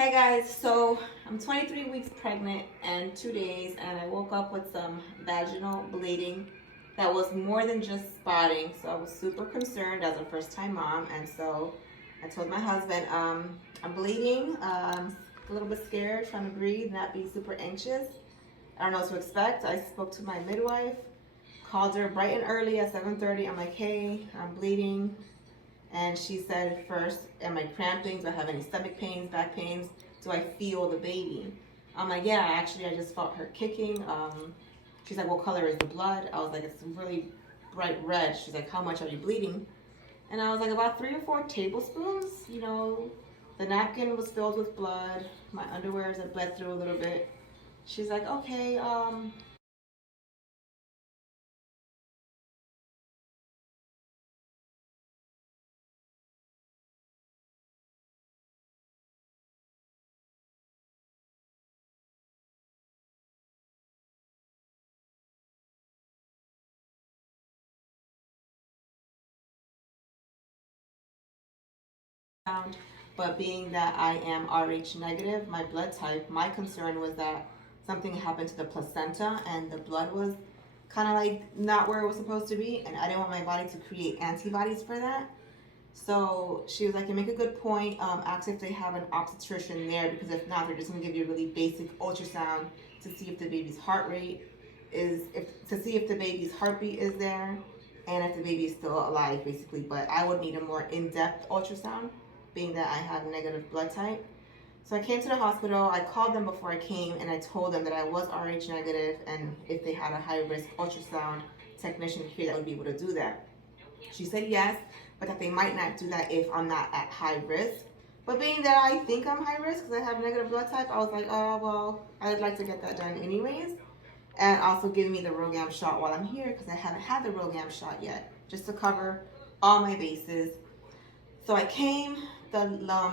Hey guys, so I'm 23 weeks pregnant and 2 days, and I woke up with some vaginal bleeding that was more than just spotting. So I was super concerned as a first time mom, and so I told my husband, I'm bleeding, a little bit scared, trying to breathe, not be super anxious. I don't know what to expect. I spoke to my midwife, called her bright and early at 7:30. I'm like, hey, I'm bleeding. And she said, first, am I cramping? Do I have any stomach pains, back pains? Do I feel the baby? I'm like, yeah, actually, I just felt her kicking. She's like, what color is the blood? I was like, it's really bright red. She's like, how much are you bleeding? And I was like, about 3 or 4 tablespoons. The napkin was filled with blood. My underwears had bled through a little bit. She's like, okay, but being that I am Rh negative, my blood type, my concern was that something happened to the placenta and the blood was kind of like not where it was supposed to be, and I didn't want my body to create antibodies for that. So she was like, you make a good point. Ask if they have an obstetrician there, because if not, they're just gonna give you a really basic ultrasound to see if the baby's heart rate is, if to see if the baby's heartbeat is there, and if the baby is still alive, basically. But I would need a more in-depth ultrasound, being that I have negative blood type. So I came to the hospital. I called them before I came, and I told them that I was Rh negative, and if they had a high-risk ultrasound technician here that would be able to do that. She said yes, but that they might not do that if I'm not at high risk. But being that I think I'm high risk because I have negative blood type, I was like, oh, well, I'd like to get that done anyways. And also give me the RhoGAM shot while I'm here, because I haven't had the RhoGAM shot yet, just to cover all my bases. So I came, the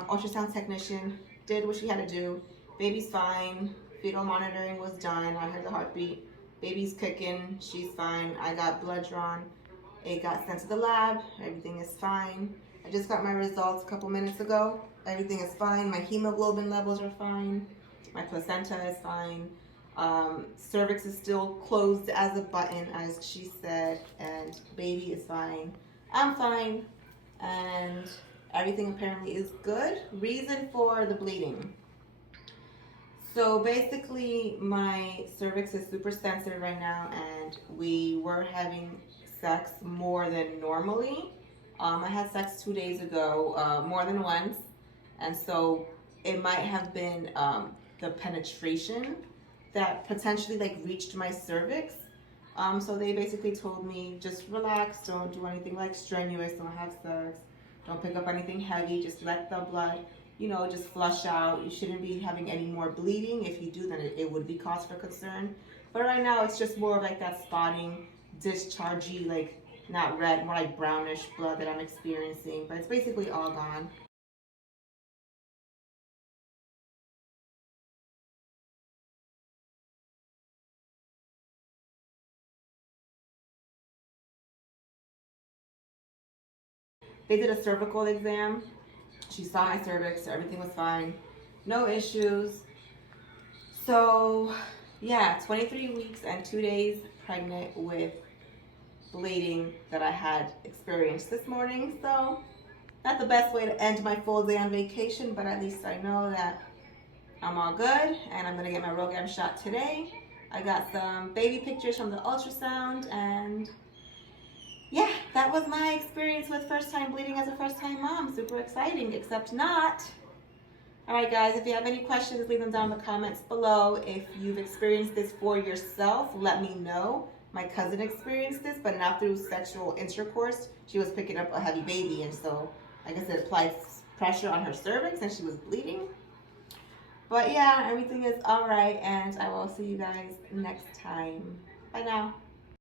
ultrasound technician did what she had to do. Baby's fine, fetal monitoring was done, I heard the heartbeat. Baby's kicking, she's fine. I got blood drawn. It got sent to the lab. Everything is fine. I just got my results a couple minutes ago. Everything is fine. My hemoglobin levels are fine. My placenta is fine. Cervix is still closed as a button, as she said, and baby is fine. I'm fine, and everything apparently is good. Reason for the bleeding. So basically, my cervix is super sensitive right now, and we were having sex more than normally. I had sex 2 days ago, more than once, and so it might have been the penetration that potentially like reached my cervix. So they basically told me, just relax, don't do anything like strenuous, don't have sex, don't pick up anything heavy, just let the blood, just flush out. You shouldn't be having any more bleeding. If you do, then it would be cause for concern. But right now, it's just more of like that spotting, dischargey, like not red, more like brownish blood that I'm experiencing. But it's basically all gone. They did a cervical exam. She saw my cervix, so everything was fine. No issues. So, yeah, 23 weeks and 2 days pregnant with bleeding that I had experienced this morning. So, not the best way to end my full day on vacation, but at least I know that I'm all good, and I'm gonna get my RhoGAM shot today. I got some baby pictures from the ultrasound, and yeah, that was my experience with first time bleeding as a first time mom. Super exciting, except not. All right, guys, if you have any questions, leave them down in the comments below. If you've experienced this for yourself, let me know. My cousin experienced this, but not through sexual intercourse. She was picking up a heavy baby, and so I guess it applied pressure on her cervix, and she was bleeding. But yeah, everything is all right, and I will see you guys next time. Bye now.